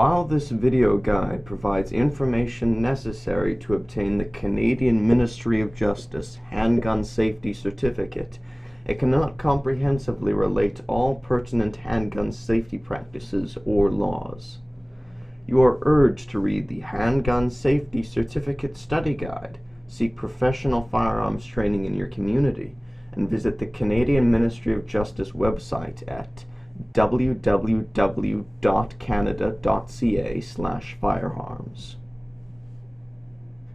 While this video guide provides information necessary to obtain the Canadian Ministry of Justice Handgun Safety Certificate, it cannot comprehensively relate all pertinent handgun safety practices or laws. You are urged to read the Handgun Safety Certificate Study Guide, seek professional firearms training in your community, and visit the Canadian Ministry of Justice website at www.canada.ca/firearms.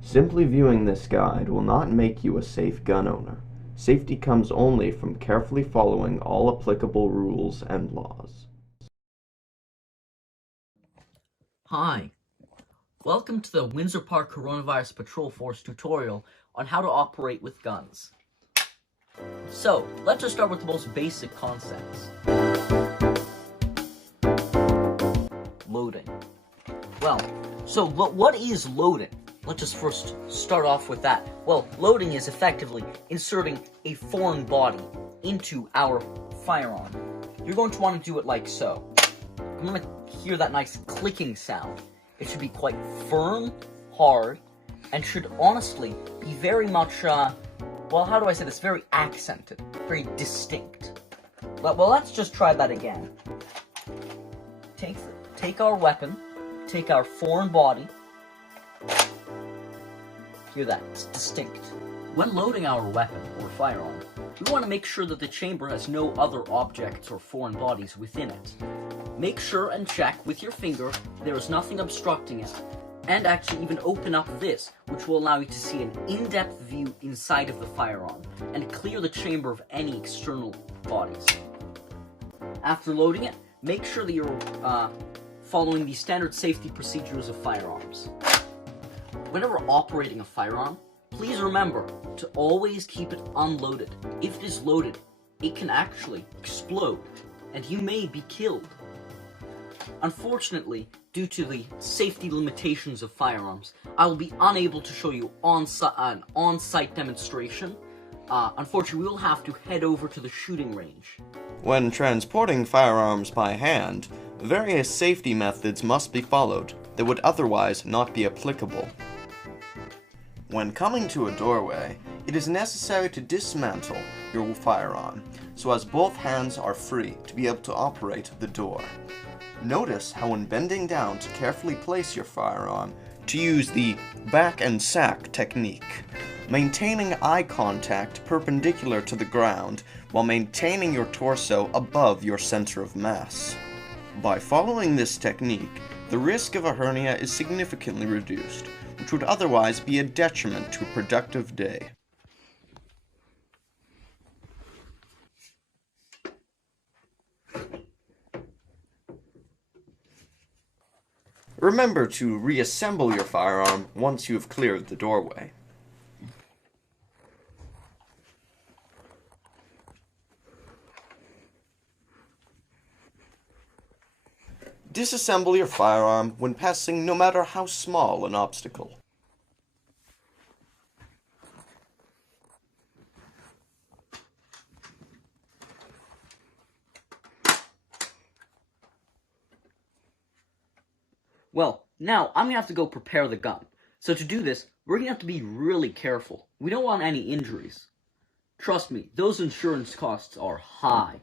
Simply viewing this guide will not make you a safe gun owner. Safety comes only from carefully following all applicable rules and laws. Hi, welcome to the Windsor Park Coronavirus Patrol Force tutorial on how to operate with guns. So, let's just start with the most basic concepts. Loading. Well, so what is loading? Let's just first start off with that. Well, loading is effectively inserting a foreign body into our firearm. You're going to want to do it like so. I'm going to hear that nice clicking sound. It should be quite firm, hard, and should honestly be very much, well, how do I say this? Very accented, very distinct. Well, let's just try that again. Take our weapon, take our foreign body. Hear that? It's distinct. When loading our weapon or firearm, we want to make sure that the chamber has no other objects or foreign bodies within it. Make sure and check with your finger there is nothing obstructing it, and actually even open up this, which will allow you to see an in-depth view inside of the firearm, and clear the chamber of any external bodies. After loading it, make sure that you're following the standard safety procedures of firearms. Whenever operating a firearm, please remember to always keep it unloaded. If it is loaded, it can actually explode, and you may be killed. Unfortunately, due to the safety limitations of firearms, I will be unable to show you an on-site demonstration. Unfortunately, we will have to head over to the shooting range. When transporting firearms by hand, various safety methods must be followed that would otherwise not be applicable. When coming to a doorway, it is necessary to dismantle your firearm so as both hands are free to be able to operate the door. Notice how when bending down to carefully place your firearm, to use the back and sack technique, maintaining eye contact perpendicular to the ground while maintaining your torso above your center of mass. By following this technique, the risk of a hernia is significantly reduced, which would otherwise be a detriment to a productive day. Remember to reassemble your firearm once you have cleared the doorway. Disassemble your firearm when passing no matter how small an obstacle. Well, now I'm going to have to go prepare the gun. So to do this, we're going to have to be really careful. We don't want any injuries. Trust me, those insurance costs are high.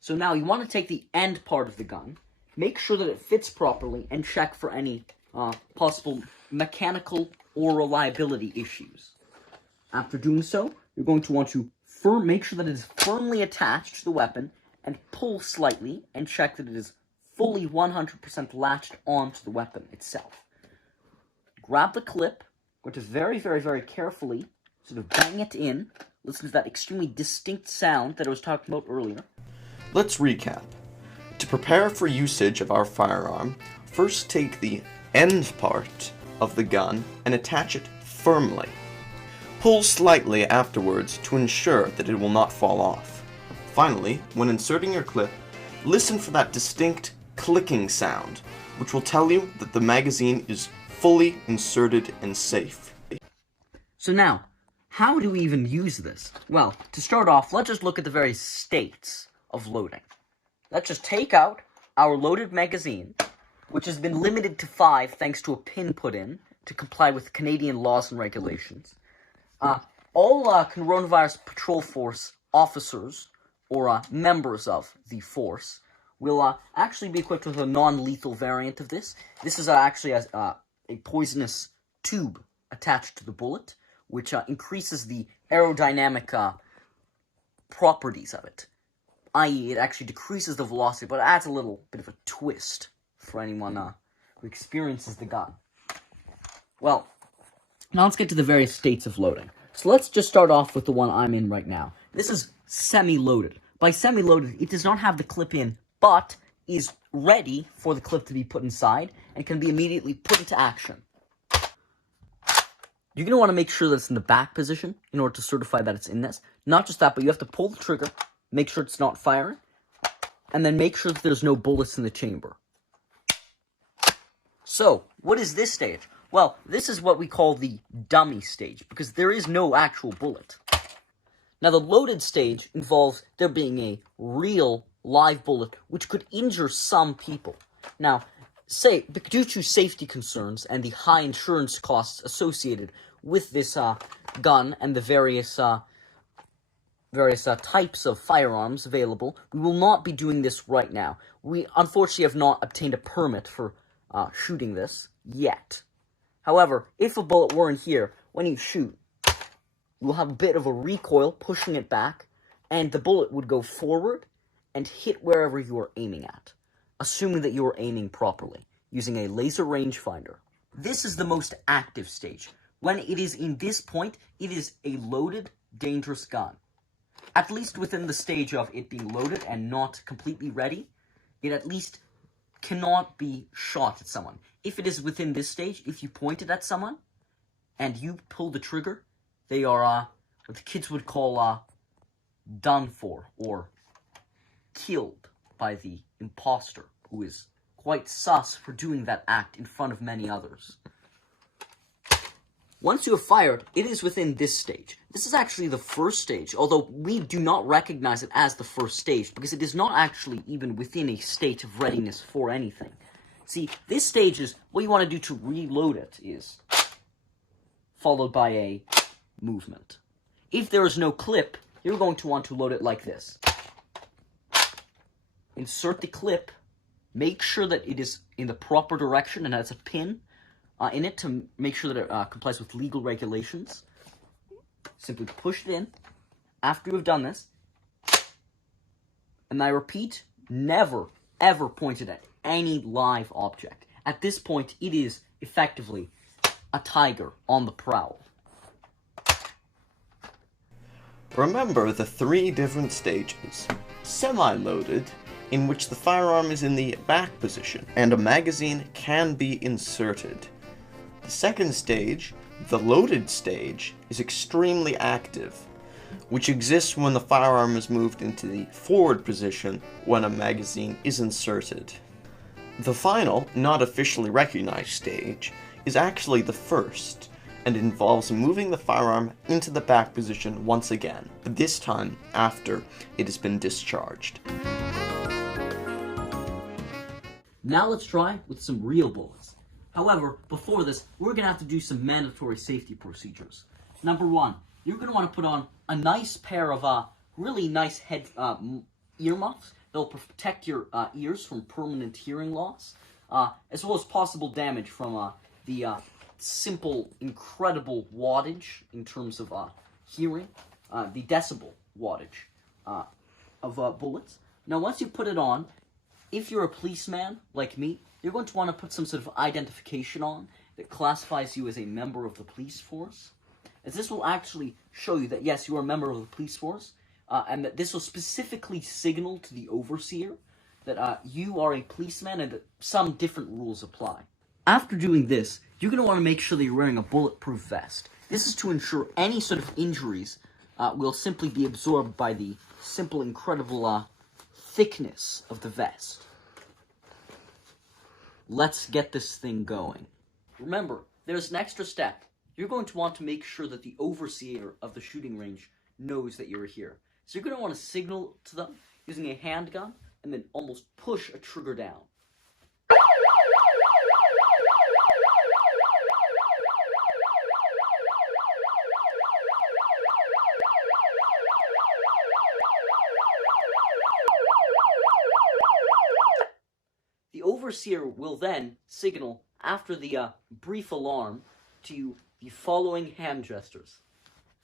So now you want to take the end part of the gun, make sure that it fits properly, and check for any possible mechanical or reliability issues. After doing so, you're going to want to make sure that it is firmly attached to the weapon, and pull slightly, and check that it is fully 100% latched onto the weapon itself. Grab the clip, going to very, very, very carefully sort of bang it in. Listen to that extremely distinct sound that I was talking about earlier. Let's recap. To prepare for usage of our firearm, first take the end part of the gun and attach it firmly. Pull slightly afterwards to ensure that it will not fall off. Finally, when inserting your clip, listen for that distinct clicking sound, which will tell you that the magazine is fully inserted and safe. So now, how do we even use this? Well, to start off, let's just look at the various states of loading. Let's just take out our loaded magazine which has been limited to 5 thanks to a pin put in to comply with Canadian laws and regulations. All Coronavirus Patrol Force officers or members of the force will actually be equipped with a non-lethal variant of this. This is actually a poisonous tube attached to the bullet, which increases the aerodynamic properties of it. I.e., it actually decreases the velocity, but it adds a little bit of a twist for anyone who experiences the gun. Well, now let's get to the various states of loading. So let's just start off with the one I'm in right now. This is semi-loaded. By semi-loaded, it does not have the clip in, but is ready for the clip to be put inside and can be immediately put into action. You're going to want to make sure that it's in the back position in order to certify that it's in this. Not just that, but you have to pull the trigger, make sure it's not firing, and then make sure that there's no bullets in the chamber. So, what is this stage? Well, this is what we call the dummy stage, because there is no actual bullet. Now, the loaded stage involves there being a real live bullet, which could injure some people. Now, due to safety concerns and the high insurance costs associated with this gun and the various types of firearms available, we will not be doing this right now. We unfortunately have not obtained a permit for shooting this yet. However, if a bullet were in here, when you shoot, you will have a bit of a recoil pushing it back, and the bullet would go forward and hit wherever you are aiming at, assuming that you are aiming properly, using a laser rangefinder. This is the most active stage. When it is in this point, it is a loaded, dangerous gun. At least within the stage of it being loaded and not completely ready, it at least cannot be shot at someone. If it is within this stage, if you point it at someone and you pull the trigger, they are what the kids would call done for or killed by the imposter, who is quite sus for doing that act in front of many others. Once you have fired, it is within this stage. This is actually the first stage, although we do not recognize it as the first stage, because it is not actually even within a state of readiness for anything. See, this stage is, what you want to do to reload it is followed by a movement. If there is no clip, you're going to want to load it like this. Insert the clip, make sure that it is in the proper direction and has a pin in it to make sure that it complies with legal regulations. Simply push it in after you have done this. And I repeat, never, ever point it at any live object. At this point, it is effectively a tiger on the prowl. Remember the 3 different stages. Semi-loaded, in which the firearm is in the back position, and a magazine can be inserted. The second stage, the loaded stage, is extremely active, which exists when the firearm is moved into the forward position when a magazine is inserted. The final, not officially recognized stage, is actually the first, and involves moving the firearm into the back position once again, but this time after it has been discharged. Now let's try with some real bullets. However, before this, we're going to have to do some mandatory safety procedures. Number 1, you're going to want to put on a nice pair of really nice earmuffs that will protect your ears from permanent hearing loss, as well as possible damage from the simple, incredible wattage in terms of hearing, the decibel wattage of bullets. Now, once you put it on, if you're a policeman like me, you're going to want to put some sort of identification on that classifies you as a member of the police force, as this will actually show you that, yes, you are a member of the police force, and that this will specifically signal to the overseer that you are a policeman and that some different rules apply. After doing this, you're going to want to make sure that you're wearing a bulletproof vest. This is to ensure any sort of injuries will simply be absorbed by the simple, incredible thickness of the vest. Let's get this thing going. Remember, there's an extra step. You're going to want to make sure that the overseer of the shooting range knows that you're here. So you're going to want to signal to them using a handgun and then almost push a trigger down. overseer will then signal, after the brief alarm, to the following hand gestures.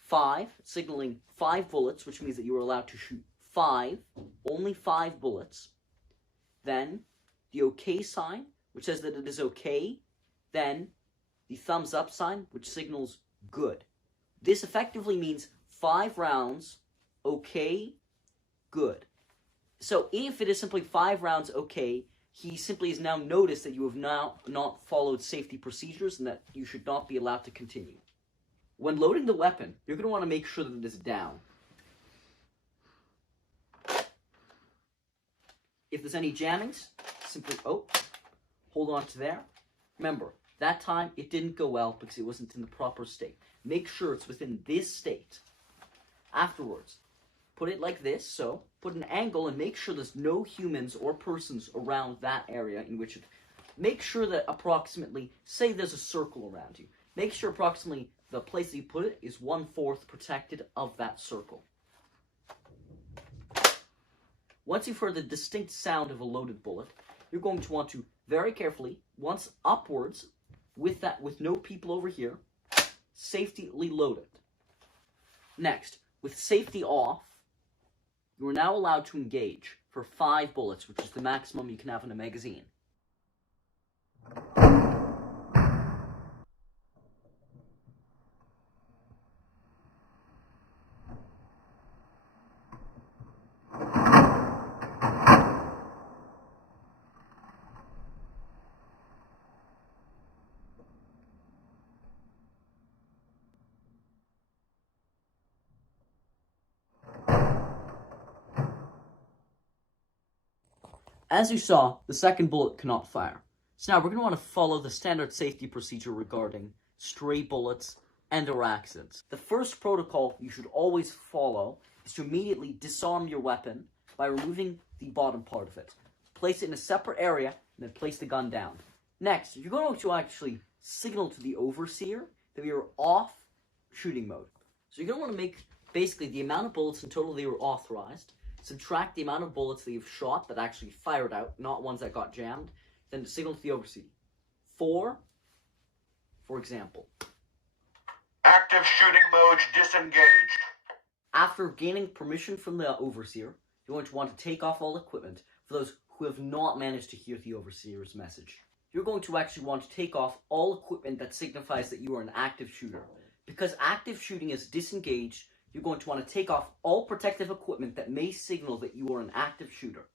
5, signaling 5 bullets, which means that you are allowed to shoot 5, only 5 bullets. Then the OK sign, which says that it is okay. Then the thumbs up sign, which signals good. This effectively means 5 rounds, okay, good. So if it is simply 5 rounds, okay, he simply has now noticed that you have now not followed safety procedures and that you should not be allowed to continue. When loading the weapon, you're going to want to make sure that it is down. If there's any jammings, simply, hold on to there. Remember, that time it didn't go well because it wasn't in the proper state. Make sure it's within this state. Afterwards, put it like this, so put an angle and make sure there's no humans or persons around that area in which it... Make sure that approximately, say there's a circle around you. Make sure approximately the place that you put it is 1/4 protected of that circle. Once you've heard the distinct sound of a loaded bullet, you're going to want to very carefully, once upwards, with no people over here, safely load it. Next, with safety off, you are now allowed to engage for 5 bullets, which is the maximum you can have in a magazine. As you saw, the second bullet cannot fire. So now we're going to want to follow the standard safety procedure regarding stray bullets and/or accidents. The first protocol you should always follow is to immediately disarm your weapon by removing the bottom part of it. Place it in a separate area, and then place the gun down. Next, you're going to actually signal to the overseer that you're off shooting mode. So you're going to want to make basically the amount of bullets in total that you were authorized, subtract the amount of bullets that you've shot that actually fired out, not ones that got jammed, then signal to the overseer. 4, for example. Active shooting mode disengaged. After gaining permission from the overseer, you're going to want to take off all equipment for those who have not managed to hear the overseer's message. You're going to actually want to take off all equipment that signifies that you are an active shooter. Because active shooting is disengaged, you're going to want to take off all protective equipment that may signal that you are an active shooter.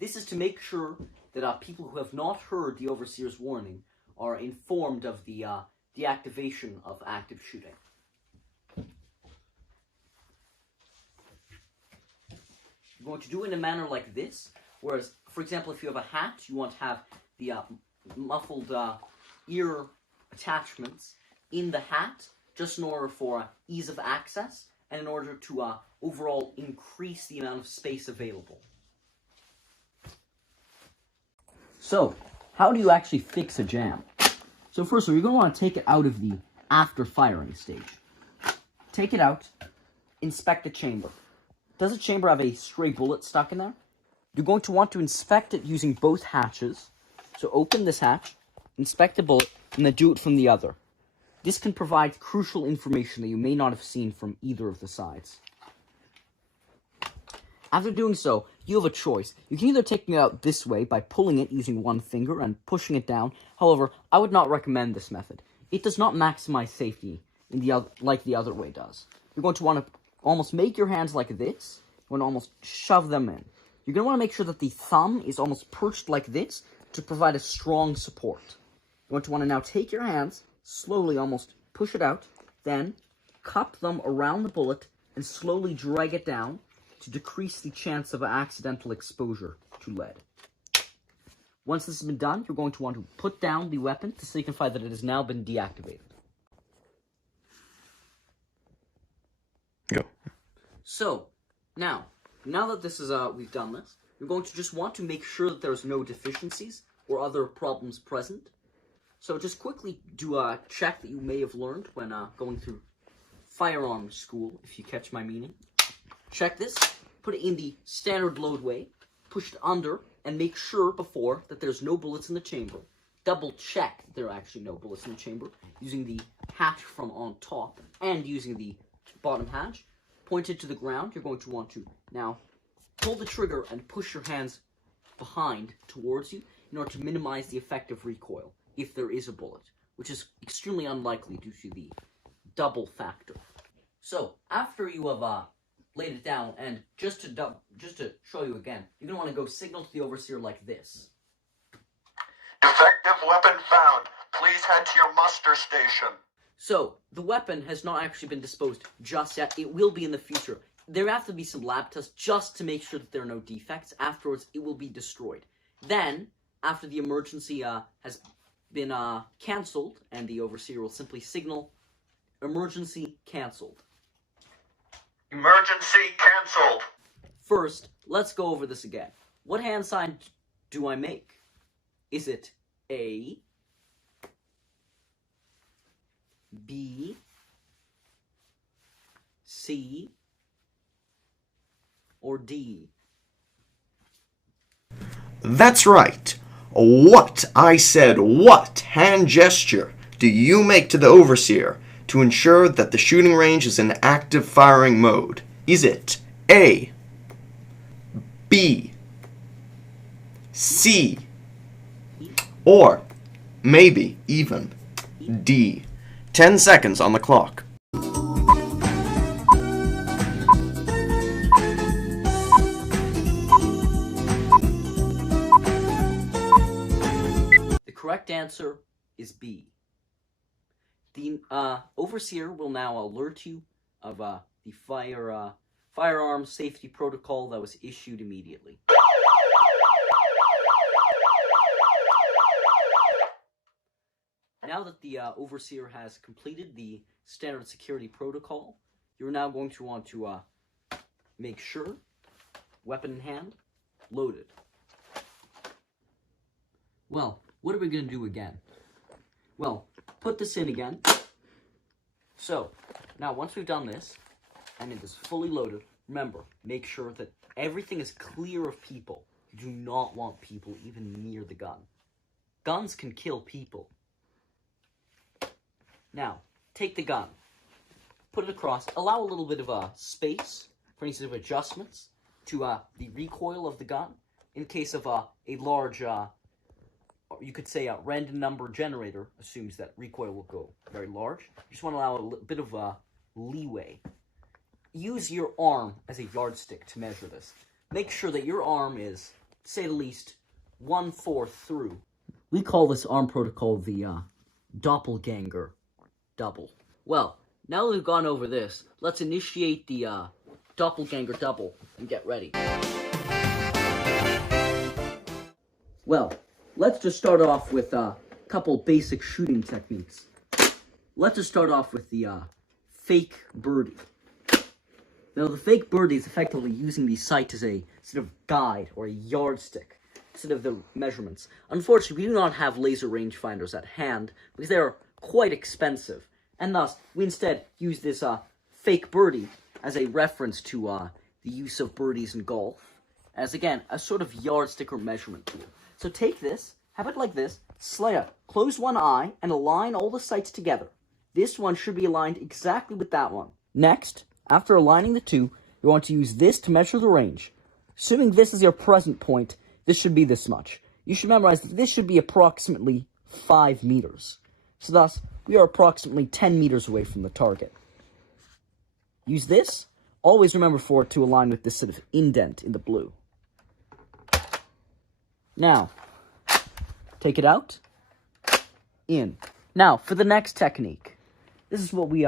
This is to make sure that people who have not heard the overseer's warning are informed of the deactivation of active shooting. You're going to do it in a manner like this, whereas, for example, if you have a hat, you want to have the muffled ear attachments in the hat, just in order for ease of access, and in order to overall increase the amount of space available. So, how do you actually fix a jam? So first of all, you're going to want to take it out of the after firing stage. Take it out, inspect the chamber. Does the chamber have a stray bullet stuck in there? You're going to want to inspect it using both hatches. So open this hatch, inspect the bullet, and then do it from the other. This can provide crucial information that you may not have seen from either of the sides. After doing so, you have a choice. You can either take it out this way by pulling it using one finger and pushing it down. However, I would not recommend this method. It does not maximize safety like the other way does. You're going to want to almost make your hands like this. You want to almost shove them in. You're going to want to make sure that the thumb is almost perched like this to provide a strong support. You're going to want to now take your hands, slowly almost push it out, then cup them around the bullet and slowly drag it down to decrease the chance of accidental exposure to lead. Once this has been done, you're going to want to put down the weapon to signify that it has now been deactivated. Go. So, now that this is we've done this, you're going to just want to make sure that there's no deficiencies or other problems present. So just quickly do a check that you may have learned when going through Firearms school, if you catch my meaning. Check this, put it in the standard load way, push it under and make sure before that there's no bullets in the chamber. Double check that there are actually no bullets in the chamber using the hatch from on top and using the bottom hatch. Pointed to the ground, you're going to want to now pull the trigger and push your hands behind towards you in order to minimize the effect of recoil if there is a bullet, which is extremely unlikely due to the double factor. So after you have laid it down, and just to show you again, you're gonna want to go signal to the overseer like this. Defective weapon found. Please head to your muster station. So the weapon has not actually been disposed just yet. It will be in the future. There have to be some lab tests just to make sure that there are no defects. Afterwards, it will be destroyed. Then, after the emergency has been cancelled, and the overseer will simply signal, emergency cancelled. Emergency cancelled. First, let's go over this again. What hand sign do I make? Is it A, B, C, or D? That's right. What? I said what hand gesture do you make to the overseer to ensure that the shooting range is in active firing mode? Is it A, B, C, or maybe even D? 10 seconds on the clock. The correct answer is B. The overseer will now alert you of the firearms safety protocol that was issued immediately. Now that the overseer has completed the standard security protocol, you're now going to want to make sure, weapon in hand, loaded. Well, what are we going to do again? Well, put this in again. So, now once we've done this, and it is fully loaded, remember, make sure that everything is clear of people. You do not want people even near the gun. Guns can kill people. Now, take the gun, put it across, allow a little bit of space for any sort of adjustments to the recoil of the gun. In case of a large, you could say a random number generator assumes that recoil will go very large. You just want to allow a bit of leeway. Use your arm as a yardstick to measure this. Make sure that your arm is, say at least 1/4 through. We call this arm protocol the doppelganger double. Well, now that we've gone over this, let's initiate the doppelganger double and get ready. Well, let's just start off with a couple basic shooting techniques. Let's just start off with the fake birdie. Now, the fake birdie is effectively using the sight as a sort of guide or a yardstick instead of the measurements. Unfortunately, we do not have laser rangefinders at hand because they're quite expensive, and thus we instead use this fake birdie as a reference to the use of birdies in golf, as again a sort of yardstick or measurement tool. So take this, have it like this, slide out, close one eye, and align all the sights together. This one should be aligned exactly with that one. Next, after aligning the two, you want to use this to measure the range. Assuming this is your present point, this should be this much. You should memorize that this should be approximately 5 meters. So thus, we are approximately 10 meters away from the target. Use this. Always remember for it to align with this sort of indent in the blue. Now, take it out, in. Now, for the next technique. This is what we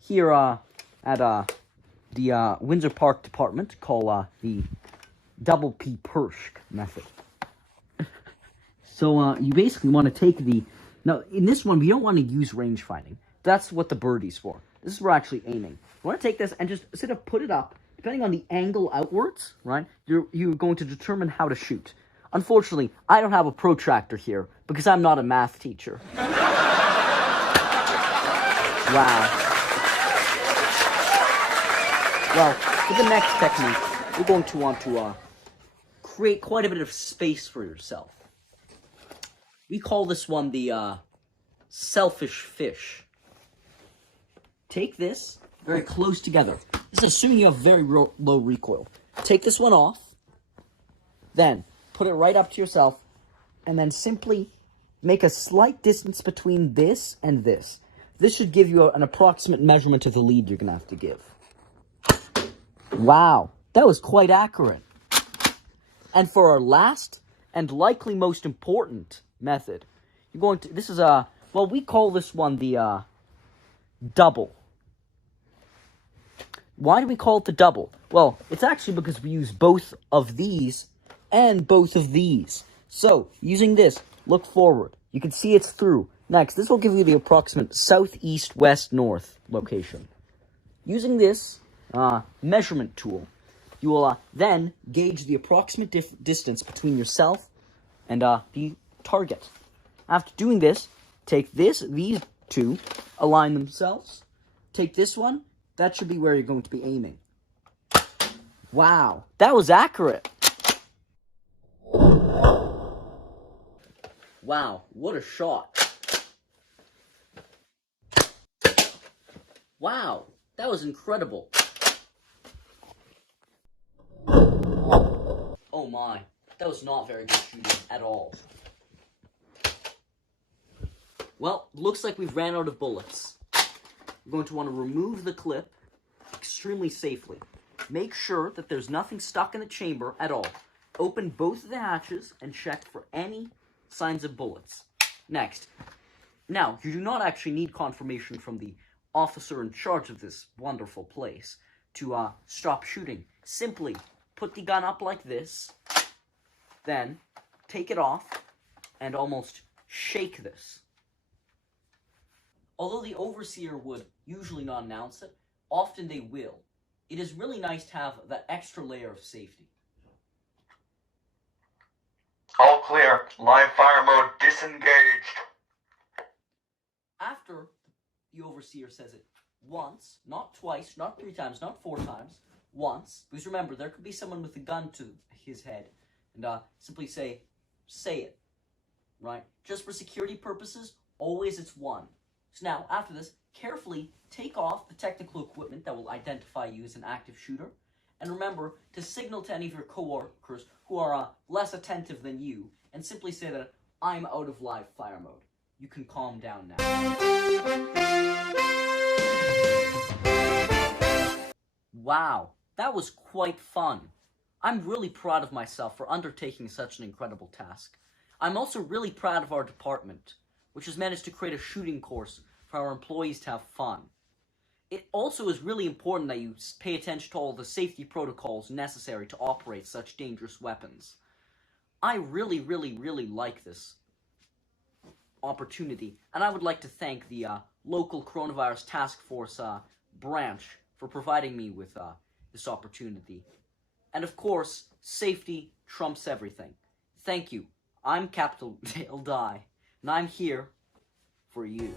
here at the Windsor Park Department call the double P Persh method. So you basically want to take the... Now, in this one, we don't want to use range finding. That's what the birdie's for. This is where we're actually aiming. You want to take this and just sort of put it up. Depending on the angle outwards, right, you're going to determine how to shoot. Unfortunately, I don't have a protractor here because I'm not a math teacher. Wow. Well, for the next technique, we're going to want to create quite a bit of space for yourself. We call this one the selfish fish. Take this very close together. This is assuming you have very low recoil. Take this one off, then put it right up to yourself, and then simply make a slight distance between this and this. This should give you an approximate measurement of the lead you're going to have to give. Wow, that was quite accurate. And for our last and likely most important method, you're going to, this is a, well, we call this one the double. Why do we call it the double? Well, it's actually because we use both of these and both of these. So, using this, look forward. You can see it's through. Next, this will give you the approximate south, east, west, north location. Using this measurement tool, you will then gauge the approximate distance between yourself and the target. After doing this, take these two, align themselves. Take this one, that should be where you're going to be aiming. Wow, that was accurate. Wow, what a shot. Wow, that was incredible. Oh my, that was not very good shooting at all. Well, looks like we've ran out of bullets. You're going to want to remove the clip extremely safely. Make sure that there's nothing stuck in the chamber at all. Open both of the hatches and check for any signs of bullets. Next. Now, you do not actually need confirmation from the officer in charge of this wonderful place to stop shooting. Simply put the gun up like this, then take it off and almost shake this. Although the overseer would usually not announce it, often they will. It is really nice to have that extra layer of safety. All clear. Live fire mode disengaged. After the overseer says it once, not twice, not 3 times, not 4 times, once, because remember, there could be someone with a gun to his head, and simply say it, right? Just for security purposes, always it's 1. So now, after this, carefully take off the technical equipment that will identify you as an active shooter, and remember to signal to any of your coworkers who are less attentive than you, and simply say that I'm out of live fire mode. You can calm down now. Wow, that was quite fun. I'm really proud of myself for undertaking such an incredible task. I'm also really proud of our department, which has managed to create a shooting course for our employees to have fun. It also is really important that you pay attention to all the safety protocols necessary to operate such dangerous weapons. I really, really, really like this opportunity, and I would like to thank the local coronavirus task force branch for providing me with this opportunity. And of course, safety trumps everything. Thank you. I'm Capital Dale Die, and I'm here for you.